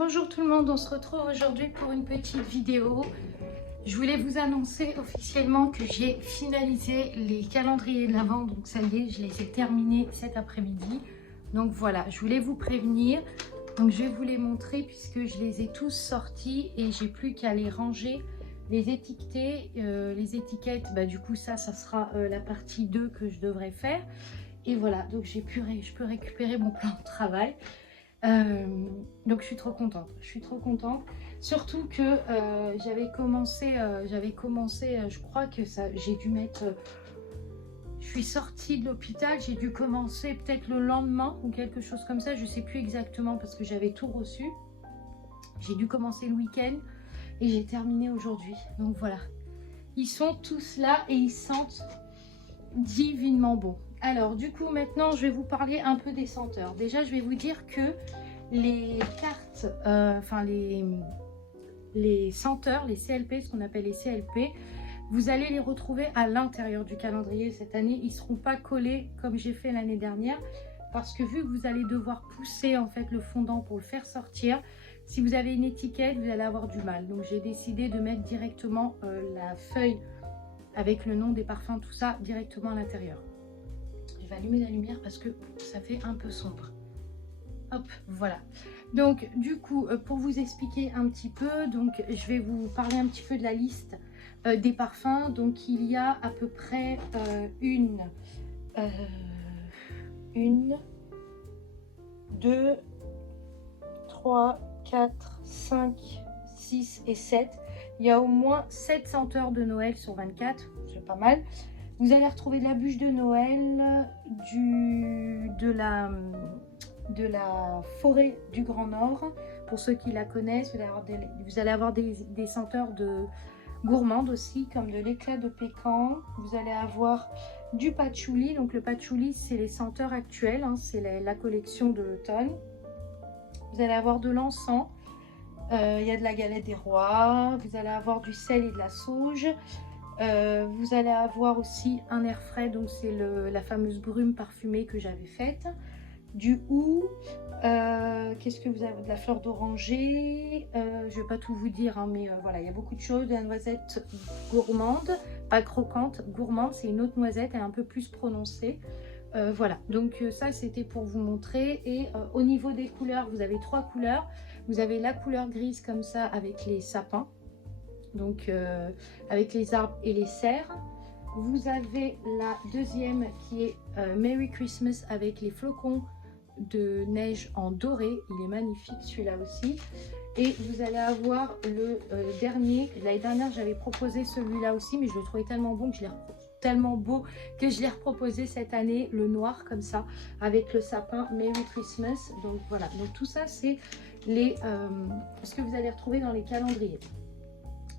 Bonjour tout le monde, on se retrouve aujourd'hui pour une petite vidéo. Je voulais vous annoncer officiellement que j'ai finalisé les calendriers de l'Avent, donc ça y est, je les ai terminés cet après-midi. Donc voilà, je voulais vous prévenir, donc je vais vous les montrer puisque je les ai tous sortis et j'ai plus qu'à les ranger, les étiqueter, les étiquettes, du coup ça sera la partie 2 que je devrais faire. Et voilà, donc je peux récupérer mon plan de travail. Donc je suis trop contente, surtout que j'avais commencé, je crois que ça, j'ai dû mettre, je suis sortie de l'hôpital, j'ai dû commencer peut-être le lendemain ou quelque chose comme ça, je sais plus exactement parce que j'avais tout reçu. J'ai dû commencer le week-end et j'ai terminé aujourd'hui, donc voilà, ils sont tous là et ils sentent divinement bon. Alors du coup maintenant je vais vous parler un peu des senteurs. Déjà je vais vous dire que les cartes, les senteurs, les CLP, ce qu'on appelle les CLP, vous allez les retrouver à l'intérieur du calendrier cette année. Ils ne seront pas collés comme j'ai fait l'année dernière parce que vu que vous allez devoir pousser en fait le fondant pour le faire sortir, si vous avez une étiquette vous allez avoir du mal. Donc j'ai décidé de mettre directement la feuille avec le nom des parfums, tout ça directement à l'intérieur. Je vais allumer la lumière parce que ça fait un peu sombre. Hop, voilà. Donc du coup, pour vous expliquer un petit peu, donc je vais vous parler un petit peu de la liste des parfums. Donc il y a à peu près 2, 3, 4, 5, 6 et 7. Il y a au moins 7 senteurs de Noël sur 24, c'est pas mal. Vous allez retrouver de la bûche de Noël, de la forêt du Grand Nord. Pour ceux qui la connaissent, vous allez avoir des senteurs de gourmandes aussi, comme de l'éclat de pécan. Vous allez avoir du patchouli. Donc le patchouli, c'est les senteurs actuelles, hein, c'est la collection de l'automne. Vous allez avoir de l'encens. Il y a de la galette des rois. Vous allez avoir du sel et de la sauge. Vous allez avoir aussi un air frais, donc c'est la fameuse brume parfumée que j'avais faite. Du hou, qu'est-ce que vous avez, de la fleur d'oranger, je vais pas tout vous dire, hein, mais voilà, il y a beaucoup de choses. De la noisette gourmande, pas croquante, gourmande, c'est une autre noisette, elle est un peu plus prononcée. Voilà, donc ça c'était pour vous montrer. Et au niveau des couleurs, vous avez 3 couleurs. Vous avez la couleur grise comme ça avec les sapins, donc avec les arbres et les cerfs. Vous avez la deuxième qui est Merry Christmas avec les flocons de neige en doré. Il est magnifique celui-là aussi. Et vous allez avoir le dernier. L'année dernière j'avais proposé celui-là aussi, mais je le trouvais tellement bon que tellement beau que je l'ai reproposé cette année, le noir comme ça avec le sapin Merry Christmas. Donc voilà, donc tout ça c'est ce que vous allez retrouver dans les calendriers.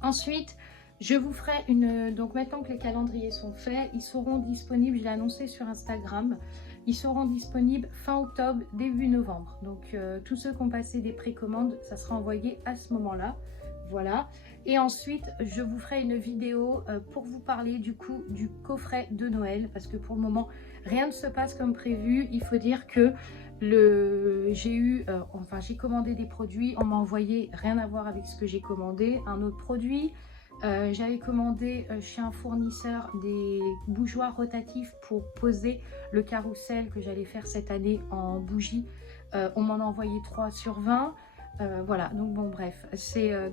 Ensuite je vous ferai donc maintenant que les calendriers sont faits, ils seront disponibles, je l'ai annoncé sur Instagram, ils seront disponibles fin octobre, début novembre. Donc tous ceux qui ont passé des précommandes, ça sera envoyé à ce moment-là. Voilà. Et ensuite, je vous ferai une vidéo pour vous parler du coup du coffret de Noël. Parce que pour le moment, rien ne se passe comme prévu. Il faut dire que j'ai commandé des produits. On m'a envoyé rien à voir avec ce que j'ai commandé. Un autre produit. J'avais commandé chez un fournisseur des bougeoirs rotatifs pour poser le carrousel que j'allais faire cette année en bougie. On m'en a envoyé 3 sur 20. Voilà, donc bon bref,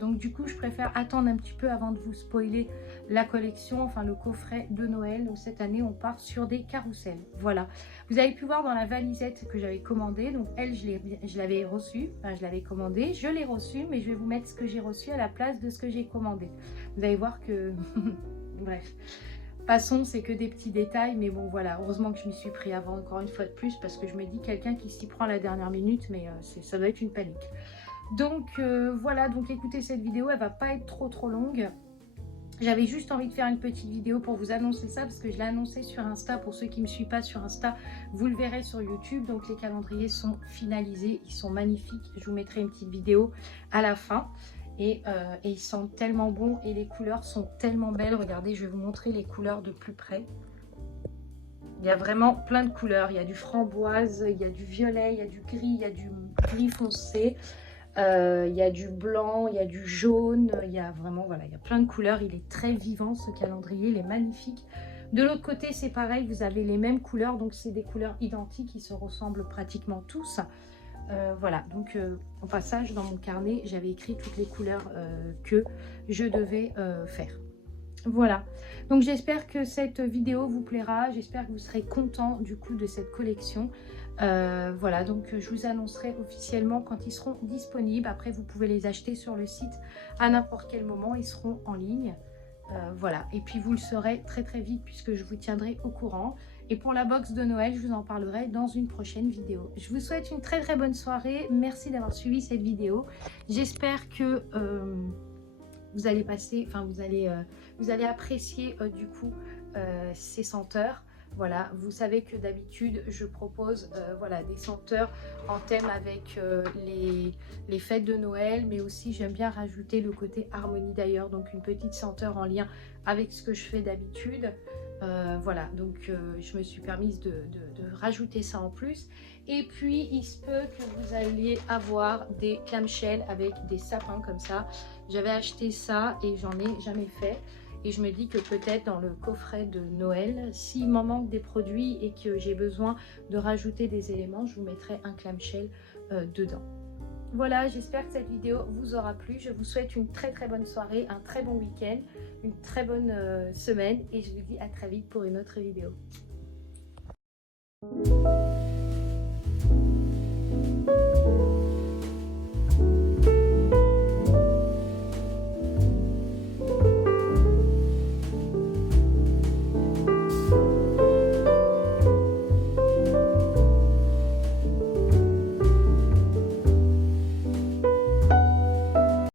donc du coup je préfère attendre un petit peu avant de vous spoiler la collection, enfin le coffret de Noël. Donc cette année on part sur des carousels. Voilà, vous avez pu voir dans la valisette que j'avais commandée, donc elle je l'avais reçue, enfin je l'avais commandée, je l'ai reçue, mais je vais vous mettre ce que j'ai reçu à la place de ce que j'ai commandé. Vous allez voir que bref, passons, c'est que des petits détails, mais bon voilà, heureusement que je m'y suis pris avant encore une fois de plus, parce que je me dis quelqu'un qui s'y prend à la dernière minute, mais ça doit être une panique. Donc voilà, donc écoutez, cette vidéo elle va pas être trop longue. J'avais juste envie de faire une petite vidéo pour vous annoncer ça, parce que je l'ai annoncé sur Insta. Pour ceux qui ne me suivent pas sur Insta, vous le verrez sur YouTube. Donc les calendriers sont finalisés, ils sont magnifiques. Je vous mettrai une petite vidéo à la fin. Et ils sentent tellement bons et les couleurs sont tellement belles. Regardez, je vais vous montrer les couleurs de plus près. Il y a vraiment plein de couleurs. Il y a du framboise, il y a du violet, il y a du gris, il y a du gris foncé. Il y a du blanc, il y a du jaune, il y a vraiment, voilà, il y a plein de couleurs. Il est très vivant ce calendrier, il est magnifique. De l'autre côté, c'est pareil, vous avez les mêmes couleurs, donc c'est des couleurs identiques, ils se ressemblent pratiquement tous. Voilà, donc au passage, dans mon carnet, j'avais écrit toutes les couleurs que je devais faire. Voilà, donc j'espère que cette vidéo vous plaira, j'espère que vous serez content du coup de cette collection. Voilà, donc je vous annoncerai officiellement quand ils seront disponibles. Après, vous pouvez les acheter sur le site à n'importe quel moment, ils seront en ligne. Voilà, et puis vous le saurez très très vite puisque je vous tiendrai au courant. Et pour la box de Noël, je vous en parlerai dans une prochaine vidéo. Je vous souhaite une très très bonne soirée. Merci d'avoir suivi cette vidéo. J'espère que vous allez passer, enfin vous allez apprécier du coup ces senteurs. Voilà, vous savez que d'habitude je propose voilà, des senteurs en thème avec les fêtes de Noël, mais aussi j'aime bien rajouter le côté harmonie d'ailleurs, donc une petite senteur en lien avec ce que je fais d'habitude. Voilà, donc je me suis permise de rajouter ça en plus. Et puis il se peut que vous alliez avoir des clamshells avec des sapins comme ça. J'avais acheté ça et j'en ai jamais fait. Et je me dis que peut-être dans le coffret de Noël, s'il m'en manque des produits et que j'ai besoin de rajouter des éléments, je vous mettrai un clamshell dedans. Voilà, j'espère que cette vidéo vous aura plu. Je vous souhaite une très très bonne soirée, un très bon week-end, une très bonne semaine et je vous dis à très vite pour une autre vidéo.